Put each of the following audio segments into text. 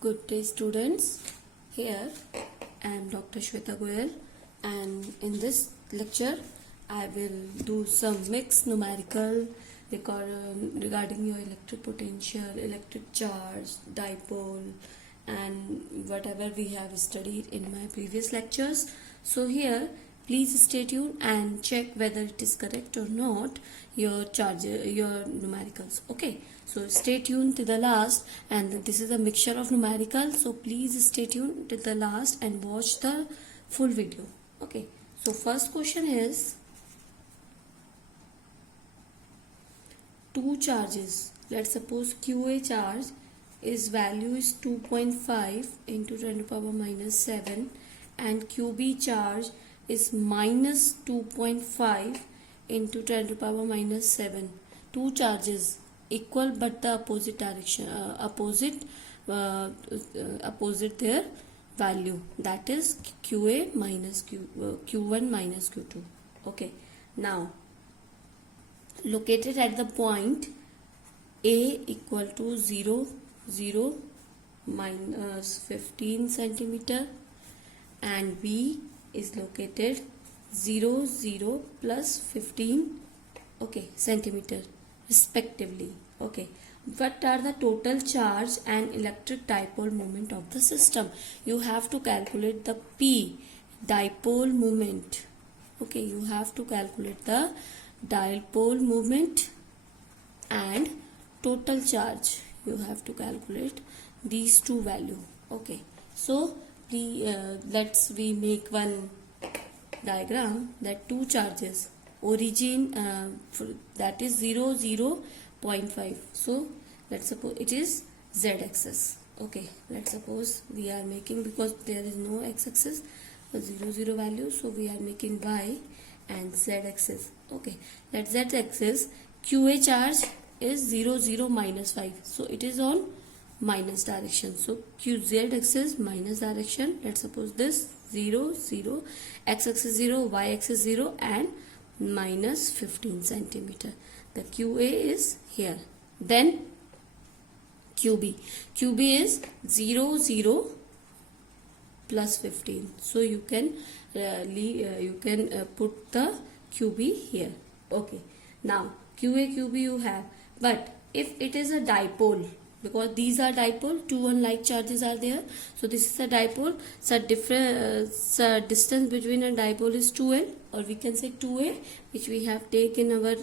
Good day, students. Here I am Dr. Shweta Goyal, and in this lecture I will do some mixed numerical regarding your electric potential, electric charge, dipole, and whatever we have studied in my previous lectures. So here, please stay tuned and check whether it is correct or not, your numericals. Okay, so stay tuned to the last, and this is a mixture of numericals, so please stay tuned to the last and watch the full video. Okay, so first question is two charges. Let's suppose QA charge is value is 2.5 into 10 to the power minus 7, and QB charge is minus 2.5 into 10 to the power minus 7. Two charges equal but the opposite direction, opposite their value, that is QA minus Q1 minus Q2. Okay, now located at the point A equal to 0, 0 minus 15 centimeter, and B is located 0, 0 plus 15 centimeter respectively. Okay, what are the total charge and electric dipole moment of the system? You have to calculate the P, dipole moment. Okay, you have to calculate the dipole moment and total charge. You have to calculate these two value. Okay, so let's we make one diagram that two charges origin that is 0, 0.5. so let's suppose it is z-axis. Okay, let's suppose we are making, because there is no x-axis, 0, 0 value, so we are making y and z-axis. Okay, that z-axis QA charge is 0, 0 minus 5, so it is on minus direction, so QZ axis minus direction. Let's suppose this 0, 0, x-axis 0, y-axis 0, and minus 15 centimeter. The QA is here. Then QB is 0, 0 plus 15. So you can put the QB here. Okay. Now QA, QB you have, but if it is a dipole, because these are dipole, two unlike charges are there, so this is a dipole. So distance between a dipole is 2L, or we can say 2A, which we have taken our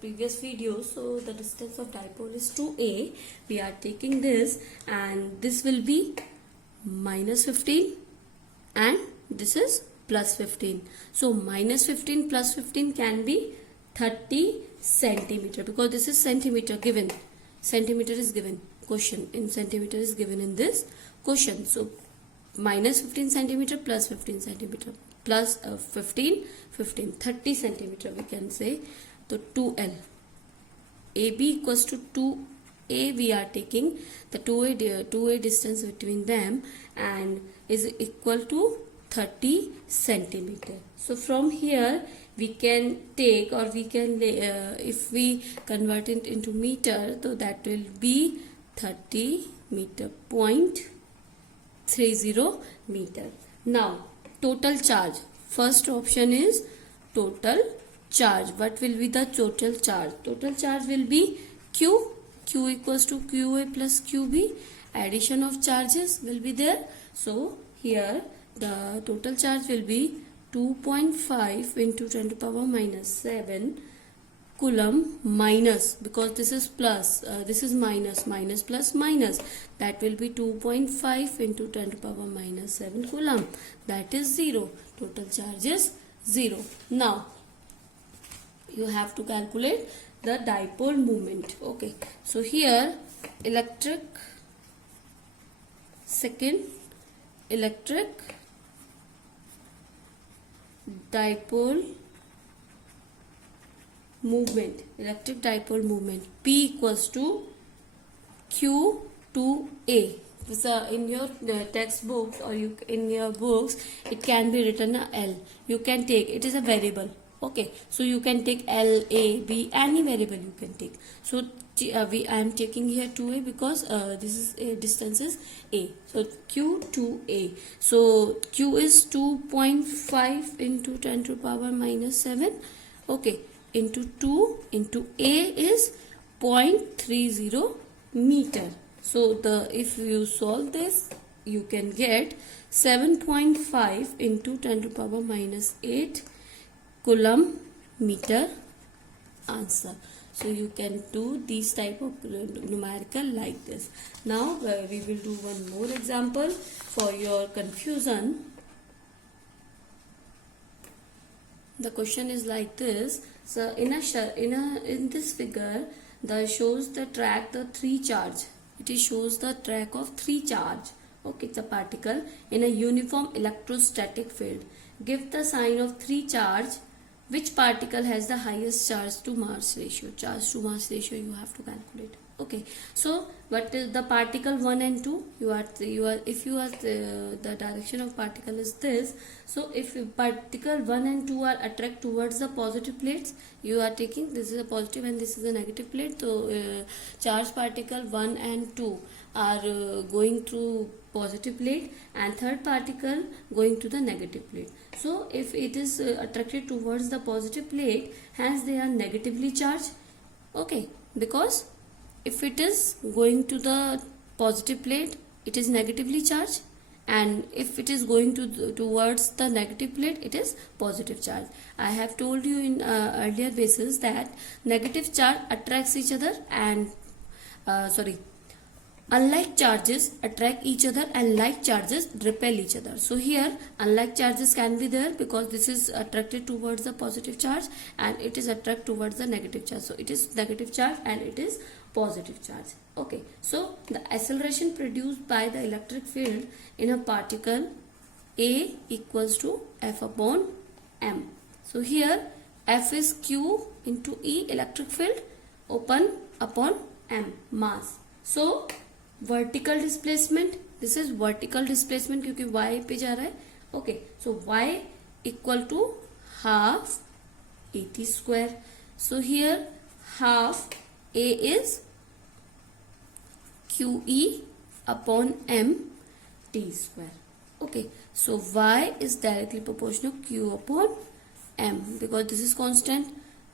previous video. So the distance of dipole is 2A. We are taking this, and this will be minus 15, and this is plus 15. So minus 15 plus 15 can be 30 centimeter, because this is centimeter given. Centimeter is given. Question in centimeter is given in this question. So minus 15 centimeter plus 15 centimeter plus 15, 30 centimeter we can say. So 2L. AB equals to 2A, we are taking the 2A distance between them, and is equal to 30 centimeter. So from here we can take, or we can if we convert it into meter, so that will be 30 meter, 0.30 meter. Now total charge, first option is total charge. What will be the total charge? Total charge will be Q equals to QA plus QB. Addition of charges will be there. So here the total charge will be 2.5 into 10 to the power minus 7 coulomb, minus, because this is plus, this is minus, minus plus minus, that will be 2.5 into 10 to the power minus 7 coulomb, that is 0. Total charge is 0. Now you have to calculate the dipole moment. Okay, so here electric dipole movement, electric dipole movement, P equals to Q2A. So in your textbooks, or in your books, it can be written a L. You can take, it is a variable. Okay, so you can take L, A, B, any variable you can take. So I am taking here 2A because this is distance is A. So Q 2A. So Q is 2.5 into 10 to the power minus 7. Okay, into 2 into A is 0.30 meter. So if you solve this, you can get 7.5 into 10 to the power minus 8 coulomb meter answer. So you can do these type of numerical like this. Now we will do one more example for your confusion. The question is like this. So in this figure, the shows the track the 3 charge. It shows the track of 3 charge. Okay, it's a particle in a uniform electrostatic field. Give the sign of 3 charge. Which particle has the highest charge to mass ratio? Charge to mass ratio you have to calculate. Okay, so what is the particle 1 and 2? If the direction of particle is this. So if particle 1 and 2 are attract towards the positive plates, you are taking this is a positive and this is a negative plate. So charge particle 1 and 2 are going through positive plate and third particle going to the negative plate. So if it is attracted towards the positive plate, hence they are negatively charged. Okay, because if it is going to the positive plate, it is negatively charged, and if it is going towards the negative plate, it is positive charge. I have told you in earlier basis that negative charge attracts each other and unlike charges attract each other and like charges repel each other. So here unlike charges can be there because this is attracted towards the positive charge and it is attracted towards the negative charge. So it is negative charge and it is positive charge. Okay, so the acceleration produced by the electric field in a particle A equals to F upon M. So here F is Q into E electric field upon M mass. So vertical displacement, this is vertical displacement क्योंकि y पे जा रहा है. Okay, so y equal to half at square. So here half a is qe upon m t square. Okay, so y is directly proportional q upon m because this is constant.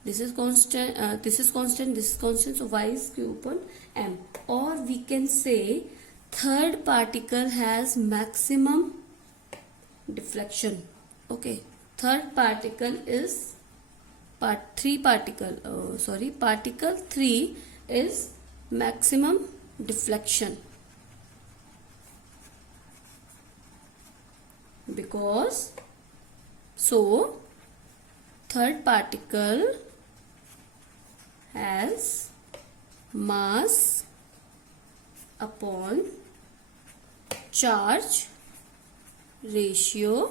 This is constant, this is constant, this is constant, so y is q upon m. Or we can say third particle has maximum deflection. Okay, third particle is particle 3 is maximum deflection because so third particle has mass upon charge ratio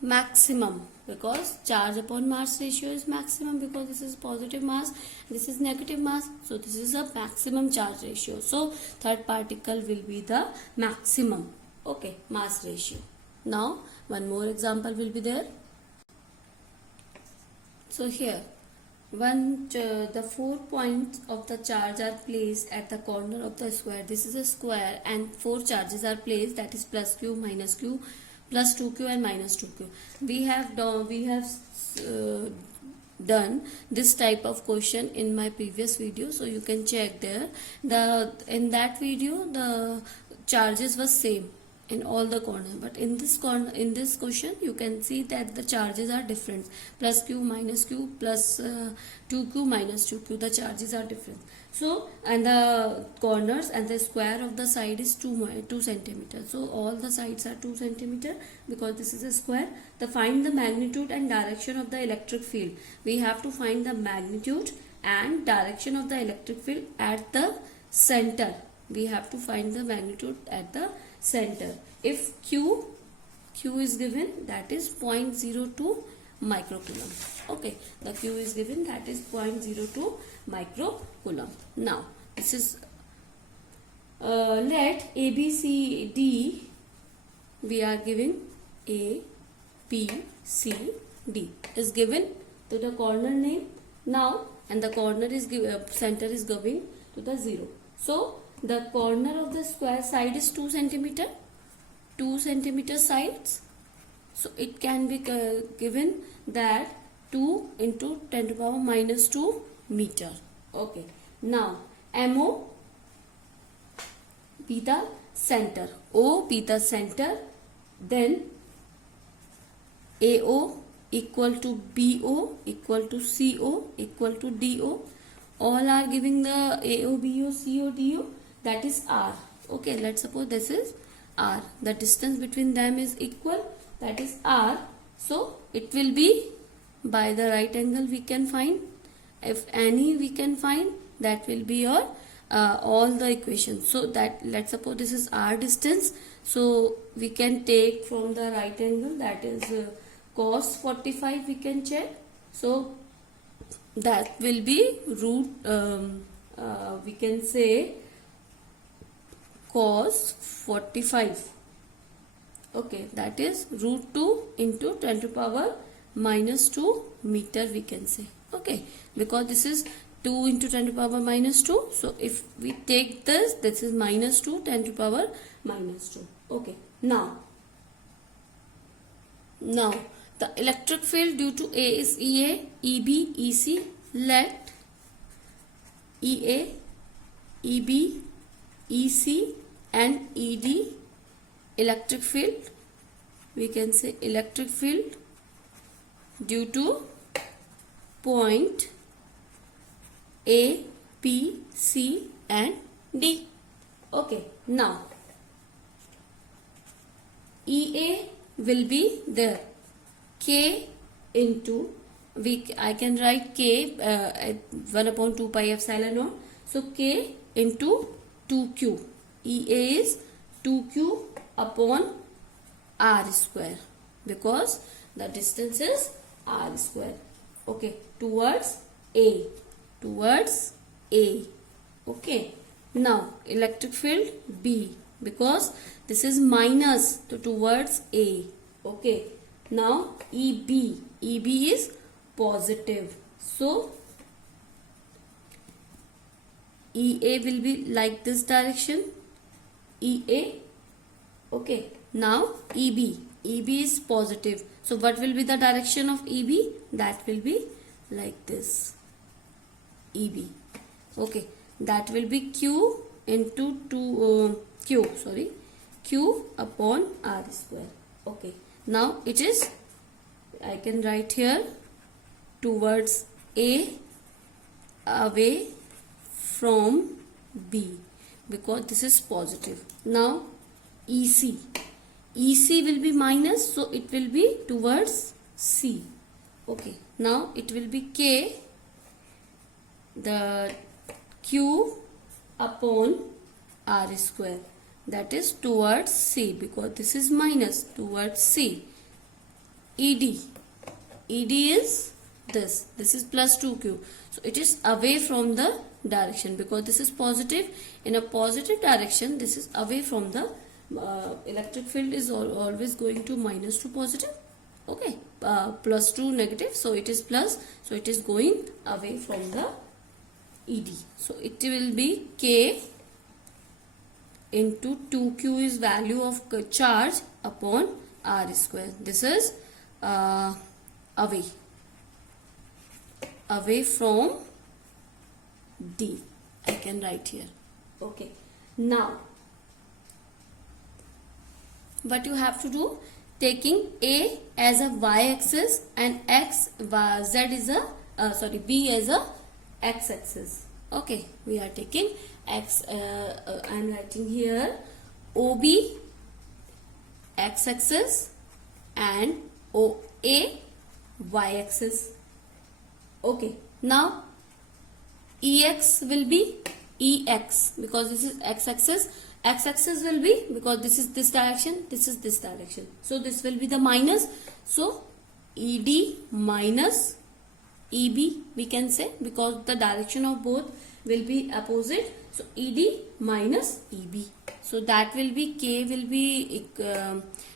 maximum because charge upon mass ratio is maximum because this is positive mass, this is negative mass, so this is a maximum charge ratio. So third particle will be the maximum, okay, mass ratio. Now one more example will be there. So here the 4 points of the charge are placed at the corner of the square. This is a square and 4 charges are placed, that is plus q, minus q, plus 2q and minus 2q. We have done this type of question in my previous video, so you can check there. In that video the charges were same in all the corner, but in this question you can see that the charges are different, plus q minus q plus 2q minus 2q, the charges are different. So and the corners and the square of the side is 2 centimeters, so all the sides are 2 centimeter because this is a square. To find the magnitude and direction of the electric field, we have to find the magnitude and direction of the electric field at the center. We have to find the magnitude at the center. If q is given, that is 0.02 microcoulomb. Okay, the q is given, that is 0.02 microcoulomb. Now this is let A, B, C, D, we are giving A, B, C, D is given to the corner name now, and the corner is center is going to the 0. So the corner of the square side is 2 centimeter, 2 centimeter sides. So it can be given that 2 into 10 to the power minus 2 meter. Okay. Now MO be the center, O be the center, then AO equal to BO equal to CO equal to DO. All are giving the AO, BO, CO, DO, that is R. Okay, let's suppose this is R. The distance between them is equal, that is R. So it will be by the right angle we can find. If any we can find, that will be your all the equations. So that let's suppose this is R distance. So we can take from the right angle, that is cos 45 we can check. So that will be root we can say cos 45. Okay, that is root 2 into 10 to the power minus 2 meter we can say. Okay, because this is 2 into 10 to the power minus 2. So if we take this, this is minus 2 10 to the power minus 2. Okay, now the electric field due to A is EA, EB, EC. Let EA, EB, EC and ED electric field, we can say electric field due to point A, B, C and D. Okay, now EA will be there, K into, I can write K 1 upon 2 pi epsilon naught. So K into 2Q. EA is 2Q upon R square, because the distance is R square. Okay, towards A. Okay, now electric field B, because this is minus towards A. Okay, now EB is positive. So EA will be like this direction, EA. Okay, now EB is positive. So what will be the direction of EB? That will be like this, EB. Okay, that will be Q into Q upon R square. Okay, now it is, I can write here, towards A, away from B, because this is positive. Now EC will be minus, so it will be towards C. Okay, now it will be K, the Q upon R square, that is towards C, because this is minus, towards C. ED is this is plus 2Q, so it is away from the direction, because this is positive. In a positive direction, this is away from the electric field is always going to minus to positive. Okay, plus to negative, so it is plus, so it is going away from the ED. So it will be K into 2Q is value of charge upon R square. This is away from D. I can write here. Okay, now what you have to do, taking A as a y-axis and B as a x-axis. Okay, we are taking x. I am writing here OB x-axis and OA y-axis. Okay, now EX will be EX, because this is x-axis. X-axis will be, because this is this direction, this is this direction. So this will be the minus. So ED minus EB we can say, because the direction of both will be opposite. So ED minus EB. So that will be, K will be,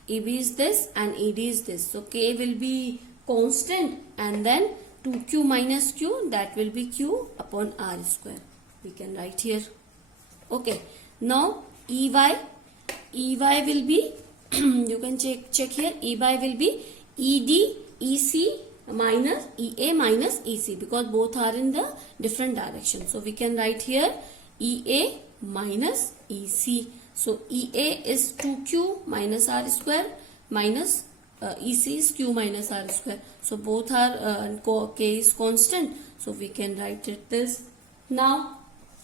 EB is this and ED is this. So K will be constant and then 2q minus q, that will be q upon r square. We can write here. Okay. Now Ey will be you can check here. Ey will be Ed Ec minus Ea minus Ec, because both are in the different direction. So we can write here Ea minus Ec. So Ea is 2q minus r square minus Ec is q minus r square. So both are k is constant. So we can write it this. Now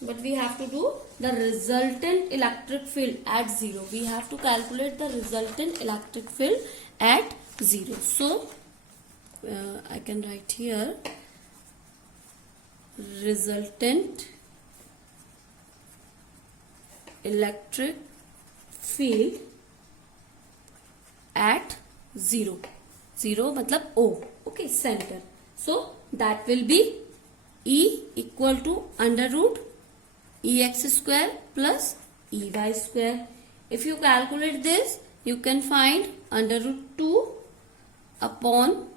what we have to do, the resultant electric field at 0. We have to calculate the resultant electric field at 0. So I can write here resultant electric field at 0. 0 matlab O. Okay, center. So that will be E equal to under root Ex square plus Ey square. If you calculate this, you can find under root 2 upon,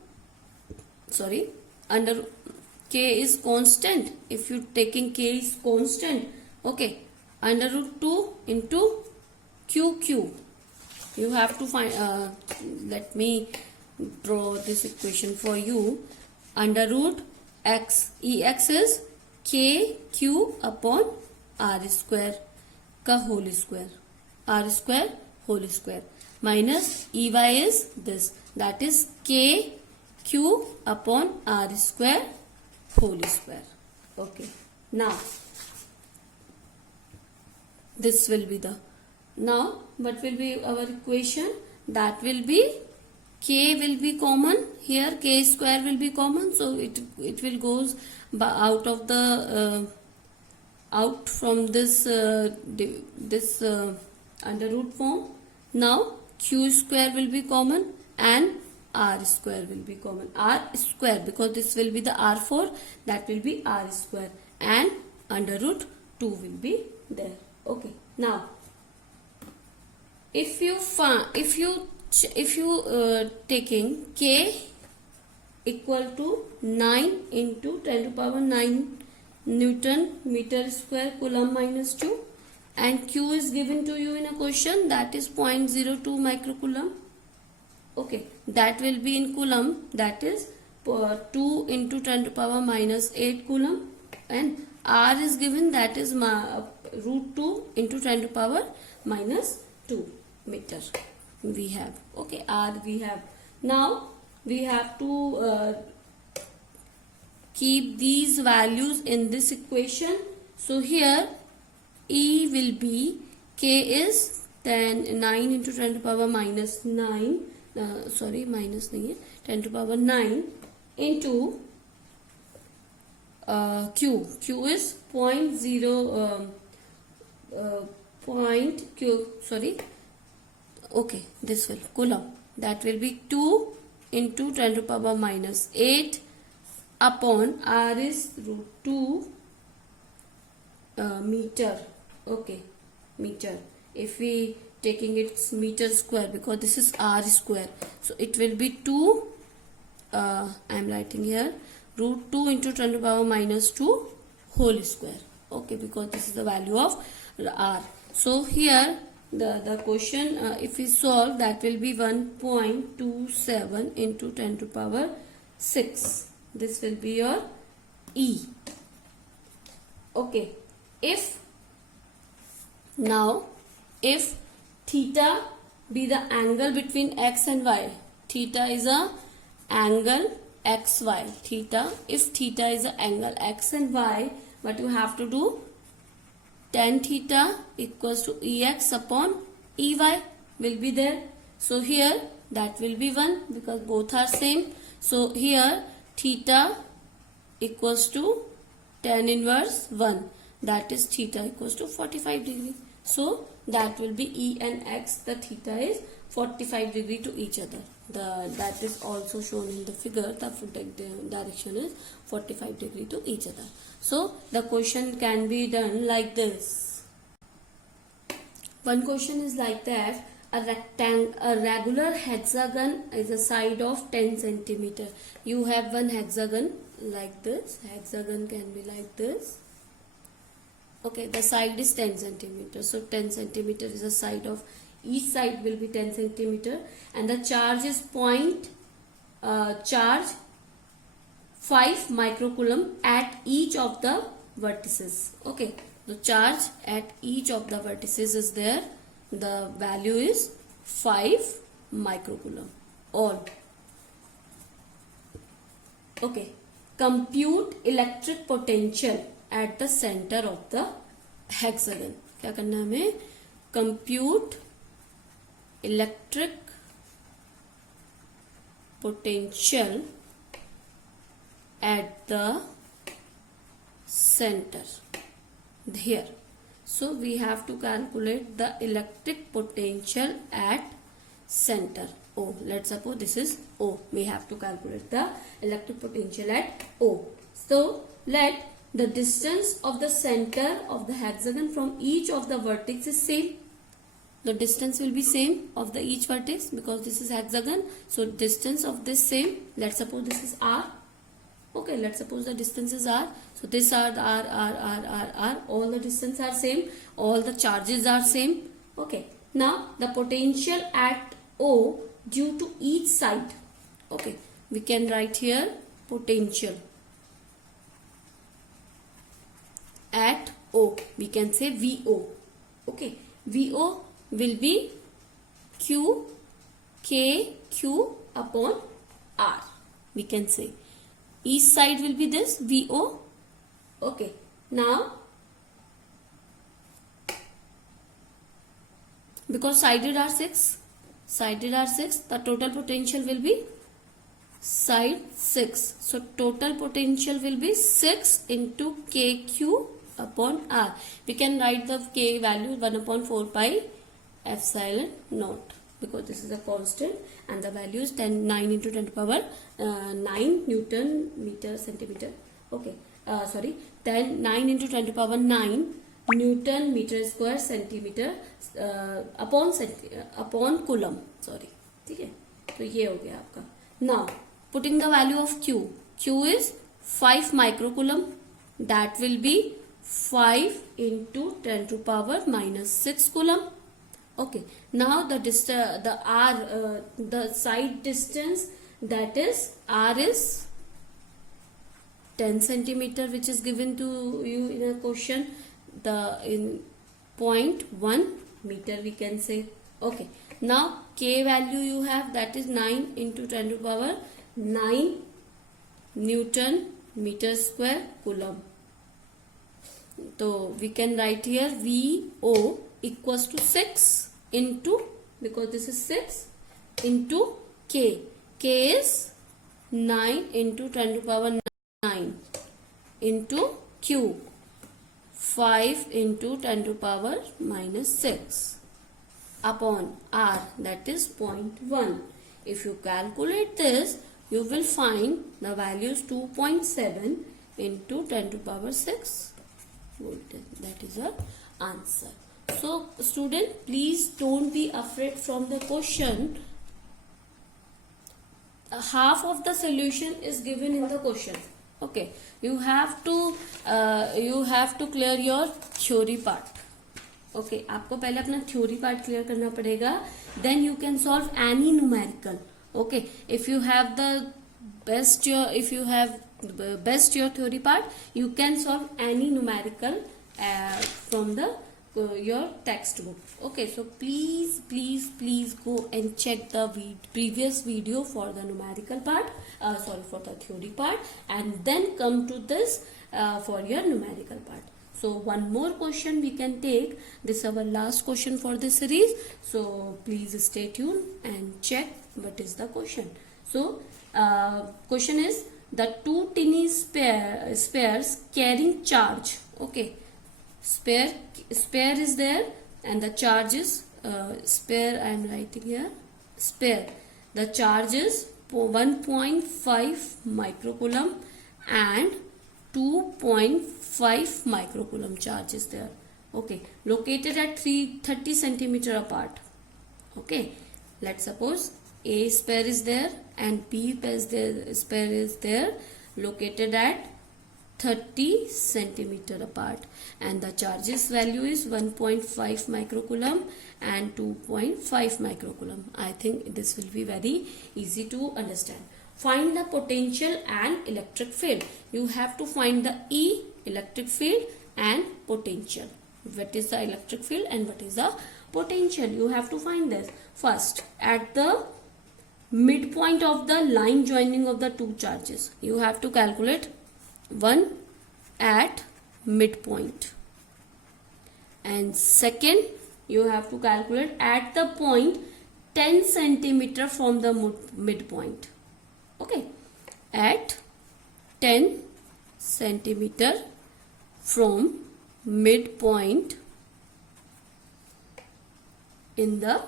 under k is constant. If you taking k is constant, okay, under root 2 into QQ. You have to find, let me draw this equation for you. Under root x, Ex is KQ upon r square ka whole square, r square whole square, minus Ey is this, that is KQ upon r square whole square. Okay. Now this will be the, now what will be our equation? That will be k will be common here, k square will be common, so it will goes out of the out from this under root form. Now q square will be common and r square will be common. R square, because this will be the r4, that will be r square, and under root 2 will be there. Okay. Now if you taking k equal to 9 into 10 to power 9 Newton meter square coulomb minus 2, and q is given to you in a question, that is 0.02 microcoulomb. Okay, that will be in coulomb, that is 2 into 10 to power minus 8 coulomb, and r is given, that is root 2 into 10 to power minus 2 meter we have. Okay, r we have. Now we have to keep these values in this equation. So here E will be, k is 9 into 10 to power minus 9, minus nahi hai, 10 to power 9 into q is this will coulomb, that will be 2 into 10 to power minus 8 upon r is root 2 meter. Okay, meter. If we taking its meter square, because this is r square, so it will be 2, I am writing here root 2 into 10 to power minus 2 whole square. Okay, because this is the value of r. So here the question, if we solve, that will be 1.27 into 10 to power 6. This will be your E. Okay, if theta be the angle between x and y, theta is a angle xy, theta, if theta is a angle x and y, what you have to do, tan theta equals to Ex upon Ey will be there. So here that will be 1, because both are same. So here theta equals to tan inverse 1, that is theta equals to 45 degree. So that will be E and X, the theta is 45 degree to each other. That is also shown in the figure, the direction is 45 degree to each other. So the question can be done like this. One question is like that: a regular hexagon is a side of 10 centimeter. You have one hexagon like this. Hexagon can be like this. Okay, the side is 10 centimeter. So 10 centimeter is the side of each side will be 10 centimeter, and the charge is charge 5 microcoulomb at each of the vertices. Okay, the charge at each of the vertices is there. The value is 5 microcoulomb. All. Okay, compute electric potential at the center of the hexagon. क्या करना है हमें? Compute electric potential at the center here. So we have to calculate the electric potential at center O. Let's suppose this is O. We have to calculate the electric potential at O. So let the distance of the center of the hexagon from each of the vertex is same. The distance will be same of the each vertex because this is hexagon. So distance of this same. Let's suppose this is R. Okay, let's suppose the distance is R. So this are the R. All the distance are same. All the charges are same. Okay. Now the potential at O due to each side. Okay. We can write here potential at O. We can say VO. Okay. VO will be Q K Q upon R. We can say. Each side will be this VO. Okay. Now, because sided are 6, the total potential will be side 6. So total potential will be 6 into KQ upon R. We can write the K value 1 upon 4 pi epsilon naught, because this is a constant and the value is 9 into 10 to power 9 Newton meter centimeter. Okay, sorry, 9 into 10 to power 9 Newton meter square centimeter upon coulomb. Sorry, ठीक है, तो ये हो गया आपका. Now putting the value of Q. Q is 5 microcoulomb. That will be 5 into 10 to power minus 6 coulomb. Okay. Now the side distance, that is R is 10 centimeter, which is given to you in a question. In 0.1 meter we can say. Okay. Now K value you have, that is 9 into 10 to power 9 Newton meter square coulomb. So we can write here VO equals to 6 into, because this is 6 into K. K is 9 into 10 to power 9 into Q, 5 into 10 to power minus 6 upon R, that is 0.1. If you calculate this, you will find the value is 2.7 into 10 to power 6 voltage. That is the answer. So student, please don't be afraid from the question. Half of the solution is given in the question. Okay, you have to clear your theory part. Okay, आपको पहले अपना theory part clear करना पड़ेगा. Then you can solve any numerical. Okay, if you have the best your theory part, you can solve any numerical from the your textbook. Okay, so please go and check the previous video for the numerical part, for the theory part, and then come to this for your numerical part. So one more question we can take. This is our last question for this series. So please stay tuned and check what is the question. So question is the two tiny spheres carrying charge. Okay, sphere is there and the charge is sphere. I am writing here sphere. The charge is 1.5 microcoulomb and 2.5 microcoulomb charge is there. Okay, located at 30 centimeter apart. Okay, let's suppose A sphere is there and B sphere is there. located at 30 centimeter apart, and the charges value is 1.5 microcoulomb and 2.5 microcoulomb. I think this will be very easy to understand. Find the potential and electric field. You have to find the E, electric field, and potential. What is the electric field and what is the potential? You have to find this. First, at the midpoint of the line joining of the two charges, you have to calculate one at midpoint, and second you have to calculate at the point 10 centimeter from the midpoint. Okay, at 10 centimeter from midpoint in the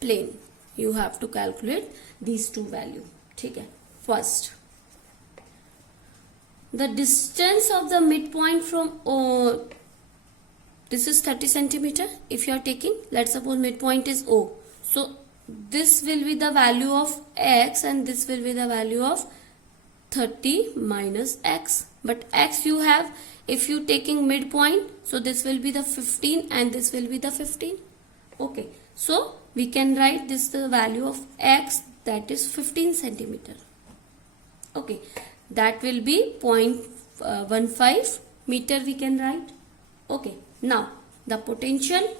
plane, you have to calculate these two values. ठीक है. First, the distance of the midpoint from O, this is 30 centimeter. If you are taking, let's suppose midpoint is O. So this will be the value of x and this will be the value of 30 minus x. But x you have, if you taking midpoint, so this will be the 15 and this will be the 15. Okay. So we can write this the value of x, that is 15 centimeter. Okay. That will be 0.15 meter we can write. Okay. Now the potential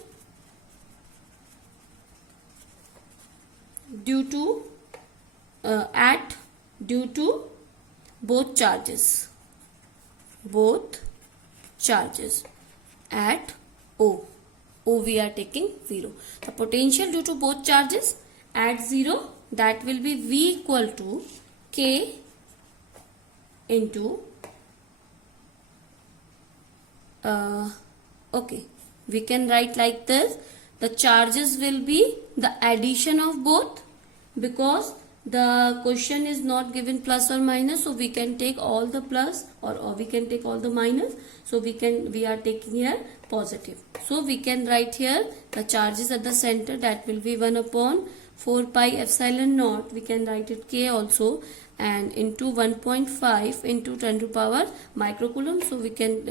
due to both charges at O we are taking 0. The potential due to both charges at 0, that will be V equal to K into okay, we can write like this. The charges will be the addition of both, because the question is not given plus or minus, so we can take all the plus or we can take all the minus. So we are taking here positive. So we can write here the charges at the center, that will be 1 upon 4 pi epsilon naught. We can write it K also, and into 1.5 into 10 to power microcoulomb. So we can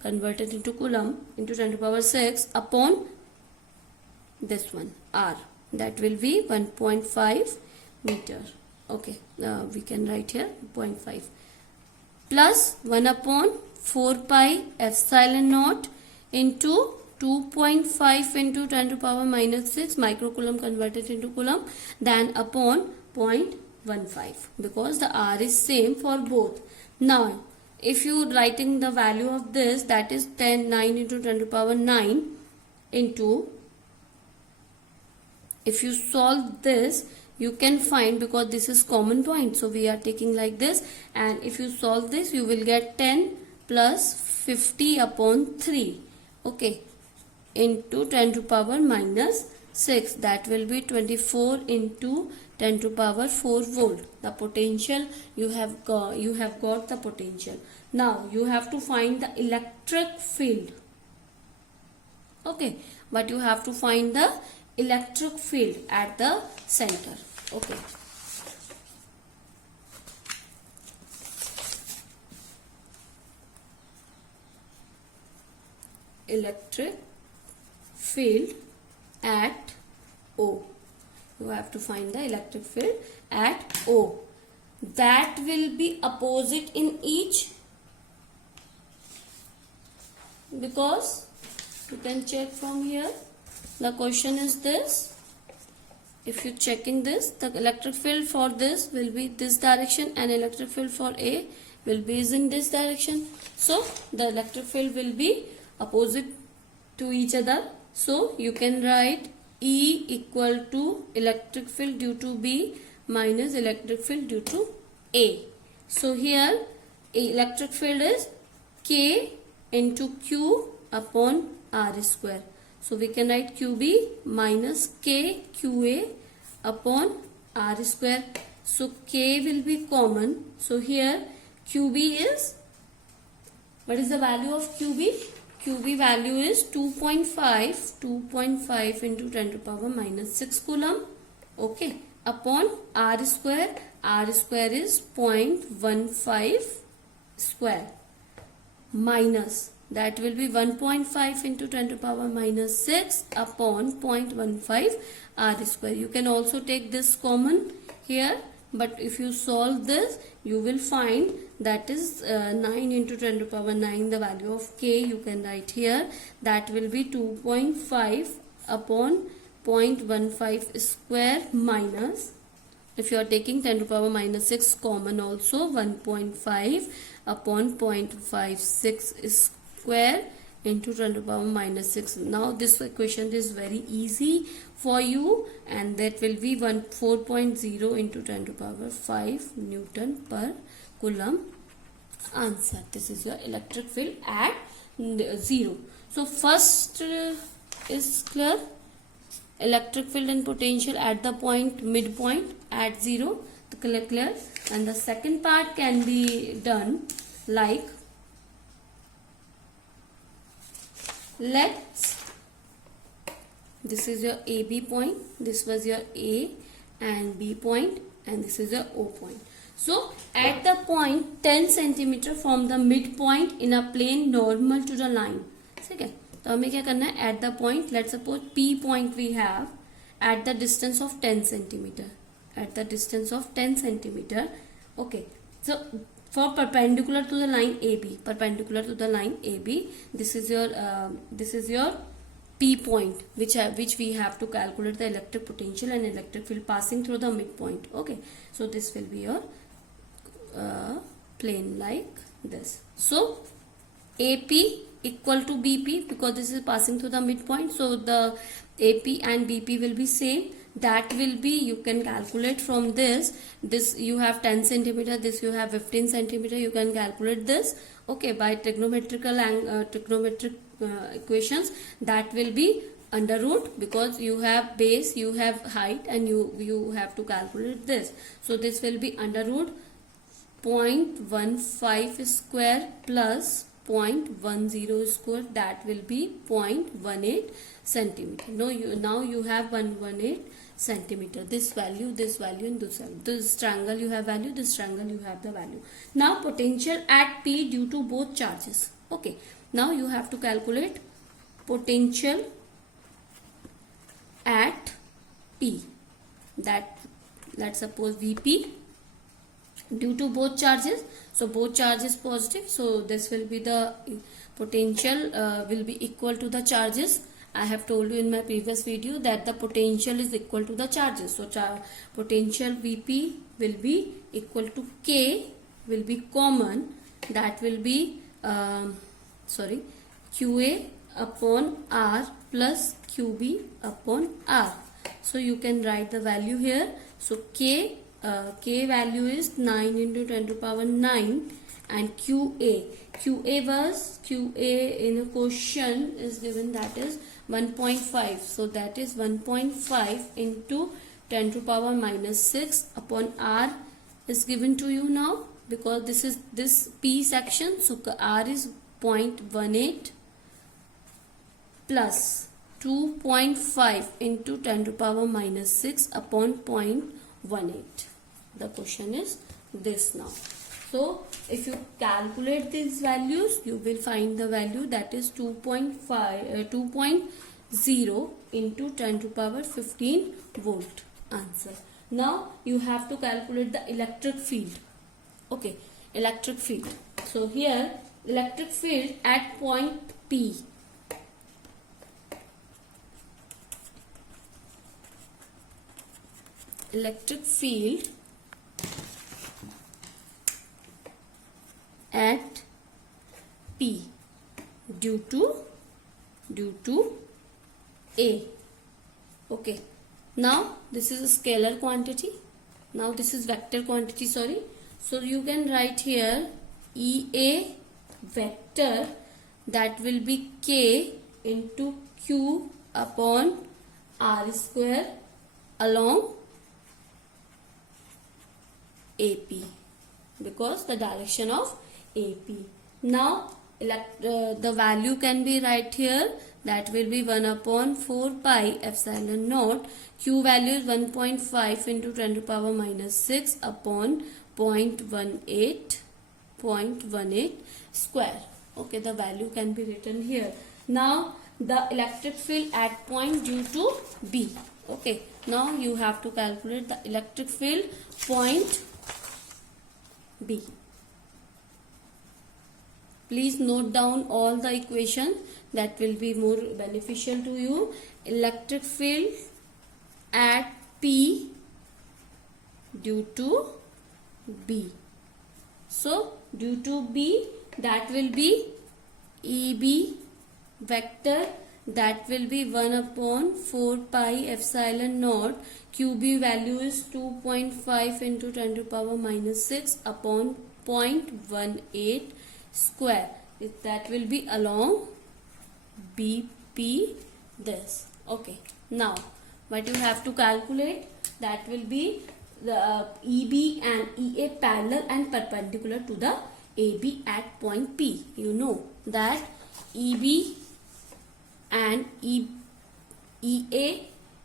convert it into coulomb into 10 to power 6 upon this one R, that will be 1.5 meter. Okay, we can write here 0.5 plus 1 upon 4 pi epsilon naught into 2.5 into 10 to power minus 6 microcoulomb converted into coulomb, then upon 0.15, because the R is same for both. Now if you writing the value of this, that is 9 into 10 to power 9 into, if you solve this you can find, because this is common point, so we are taking like this, and if you solve this you will get 10 plus 50 upon 3, okay, into 10 to power minus 6, that will be 24 into 10 to power 4 volt. The potential you have got the potential. Now you have to find the electric field. Okay, but you have to find the electric field at the center. Okay. Electric field at O. You have to find the electric field at O. That will be opposite in each, because you can check from here. The question is this. If you checking this, the electric field for this will be this direction, and electric field for A will be in this direction. So the electric field will be opposite to each other. So you can write E equal to electric field due to B minus electric field due to A. So here electric field is K into Q upon R square. So we can write QB minus K QA upon R square. So K will be common. So here QB is, what is the value of QB? QB value is 2.5 into 10 to power minus 6 coulomb. Okay, upon r square. R square is 0.15 square minus, that will be 1.5 into 10 to power minus 6 upon 0.15 r square. You can also take this common here, but if you solve this, you will find that is 9 into 10 to power 9, the value of k you can write here, that will be 2.5 upon 0.15 square minus, if you are taking 10 to power minus 6 common also, 1.5 upon 0.56 square into 10 to power minus 6. Now this equation is very easy for you, and that will be 4.0 into 10 to power 5 Newton per Coulomb. Answer. This is your electric field at 0. So first is clear, electric field and potential at the point midpoint at 0, clear. And the second part can be done like, let's, this is your AB point, this was your A and B point, and this is your O point. So at the point 10 centimeter from the midpoint in a plane normal to the line. Okay. तो हमें क्या करना है, at the point, let's suppose P point we have at the distance of 10 centimeter, at the distance of 10 centimeter. Okay, so for perpendicular to the line AB, perpendicular to the line AB, this is your P point, which we have to calculate the electric potential and electric field passing through the midpoint. Okay, so this will be your plane like this. So AP equal to BP, because this is passing through the midpoint, so the AP and BP will be same. That will be, you can calculate from this you have 10 centimeter, this you have 15 centimeter, you can calculate this, okay, by trigonometric equations. That will be under root, because you have base, you have height, and you have to calculate this. So this will be under root 0.15 square plus 0.10 square, that will be 0.18 centimeter. Now you have 118 centimeter. This value, and this value. This triangle you have value, this triangle you have the value. Now potential at P due to both charges. Okay. Now you have to calculate potential at P. That, let's suppose VP due to both charges. So both charges positive, so this will be the potential will be equal to the charges. I have told you in my previous video that the potential is equal to the charges. So potential VP will be equal to K, will be common, that will be QA upon R plus QB upon R. So you can write the value here. So K value is 9 into 10 to power 9, and QA in a question is given, that is 1.5. So that is 1.5 into 10 to power minus 6 upon R is given to you now, because this is this P section. So R is 0.18 plus 2.5 into 10 to power minus 6 upon 0.18. The question is this now. So if you calculate these values, you will find the value, that is 2.0 into 10 to power 15 volt. Answer. Now you have to calculate the electric field. Okay, electric field. So here electric field at point P. Electric field at P due to A. Okay, now this is a scalar quantity, now this is vector quantity, sorry. So you can write here EA vector, that will be K into Q upon R square along AP, because the direction of AP. Now the value can be right here. That will be 1 upon 4 pi epsilon naught. Q value is 1.5 into 10 to the power minus 6 upon 0.18 square. Okay, the value can be written here. Now the electric field at point due to B. Okay, now you have to calculate the electric field point B. Please note down all the equations, that will be more beneficial to you. Electric field at P due to B. So due to B, that will be EB vector, that will be 1 upon 4 pi epsilon naught. QB value is 2.5 into 10 to the power minus 6 upon 0.18 square. That will be along BP this. Okay, now what you have to calculate, that will be the EB and EA parallel and perpendicular to the AB at point P. You know that EB and EA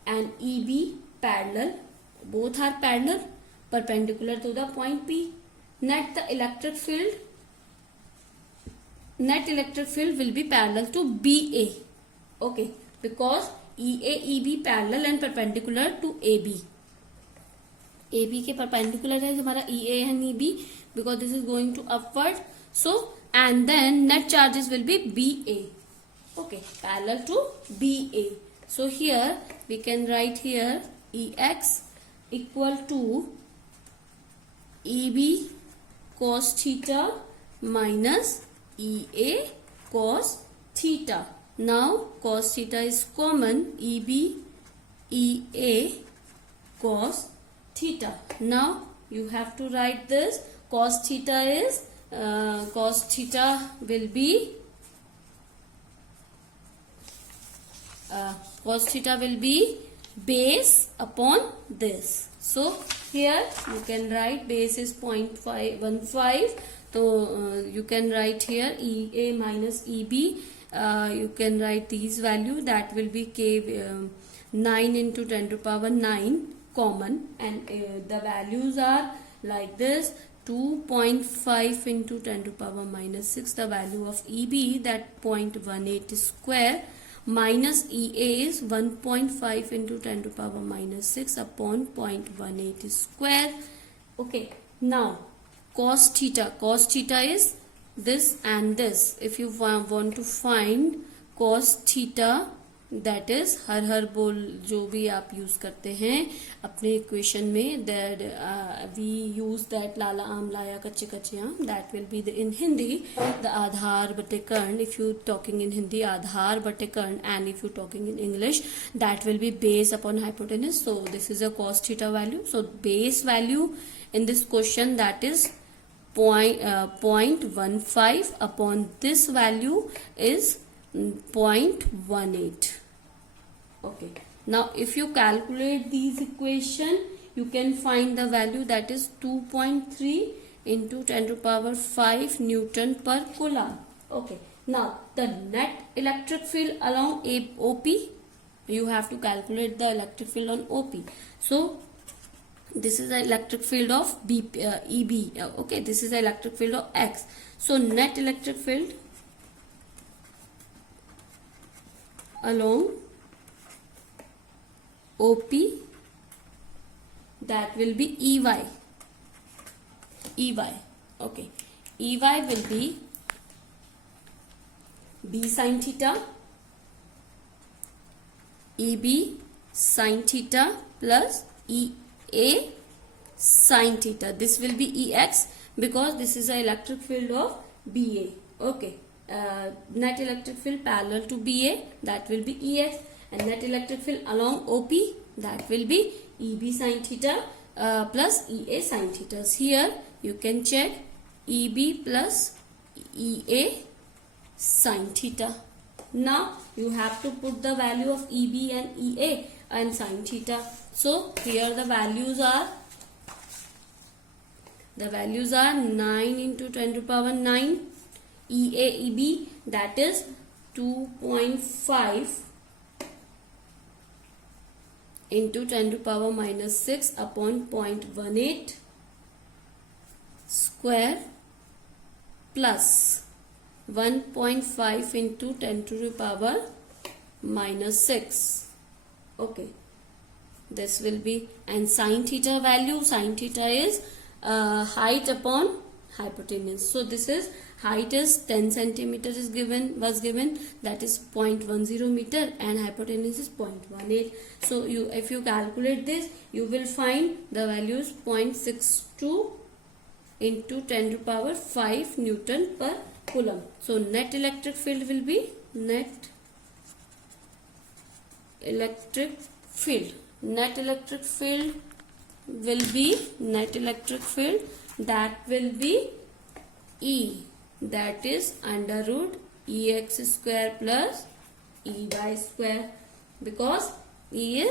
and EB parallel, both are parallel, perpendicular to the point P. Net electric field will be parallel to BA. Okay, because EA EB parallel and perpendicular to AB. AB के perpendicular है हमारा EA and EB, because this is going to upward. So and then net charges will be BA. Okay, parallel to BA. So here we can write here EX equal to EB cos theta minus EA cos theta. Now cos theta is common, EB EA cos theta. Now you have to write this. Cos theta is cos theta will be base upon this. So here you can write base is 0.15. So you can write here EA minus EB. You can write these value, that will be K 9 into 10 to the power 9 common, and the values are like this: 2.5 into 10 to the power minus 6, the value of EB, that 0.18 square, minus EA is 1.5 into 10 to the power minus 6 upon 0.18 square. Okay, now cos theta is this and this. If you want to find cos theta, that is हर बोल जो भी आप use करते हैं अपने equation में, that we use that लाला आम लाया कच्चे कच्चे आम, that will be in Hindi the आधार बटे कर्ण. If you talking in Hindi, आधार बटे कर्ण, and if you talking in English, that will be base upon hypotenuse. So this is a cos theta value. So base value in this question, that is 0.15 upon this value is 0.18. Okay, now if you calculate these equation, you can find the value, that is 2.3 into 10 to the power 5 Newton per Coulomb. Okay, now the net electric field along OP, you have to calculate the electric field on OP. So this is the electric field of EB. Okay, this is the electric field of X. So net electric field along OP, that will be EY. Okay, EY will be B sin theta, EB sin theta plus EA sin theta. This will be EX, because this is the electric field of BA. Okay, net electric field parallel to BA, that will be EX, and net electric field along OP, that will be EB sin theta plus EA sin theta. Here you can check EB plus EA sin theta. Now you have to put the value of EB and EA and sin theta. So here the values are 9 into 10 to the power 9 EAEB, that is 2.5 into 10 to power minus 6 upon 0.18 square plus 1.5 into 10 to the power minus 6. Okay, this will be, and sine theta value, sine theta is height upon hypotenuse. So this is, height is 10 centimeter is given, was given, that is 0.10 meter, and hypotenuse is 0.18. So if you calculate this, you will find the value is 0.62 into 10 to power 5 Newton per Coulomb. So net electric field will be net electric field that will be E, that is under root EX square plus EY square, because E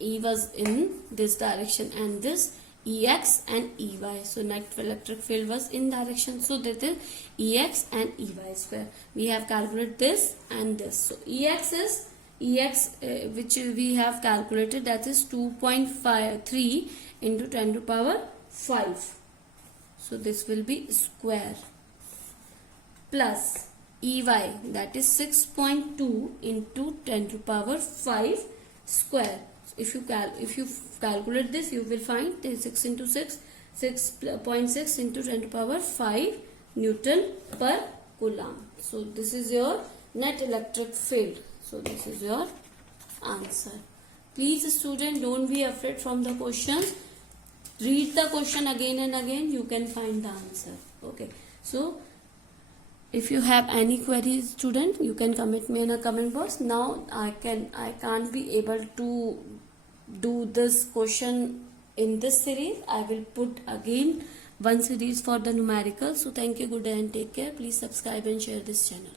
was in this direction and this EX and EY. So net electric field was in direction. So that is EX and EY square. We have calculated this and this. So EX which we have calculated, that is 2.53 into 10 to power 5. So this will be square plus EY, that is 6.2 into 10 to power 5 square. If you calculate this, you will find 6 into 6, 6.6 into 10 to power 5 Newton per Coulomb. So this is your net electric field. So this is your answer. Please student, don't be afraid from the questions. Read the question again and again, you can find the answer. Okay. So if you have any queries, student, you can comment me in a comment box. Now I can't be able to do this question in this series. I will put again one series for the numerical. So thank you, good day and take care. Please subscribe and share this channel.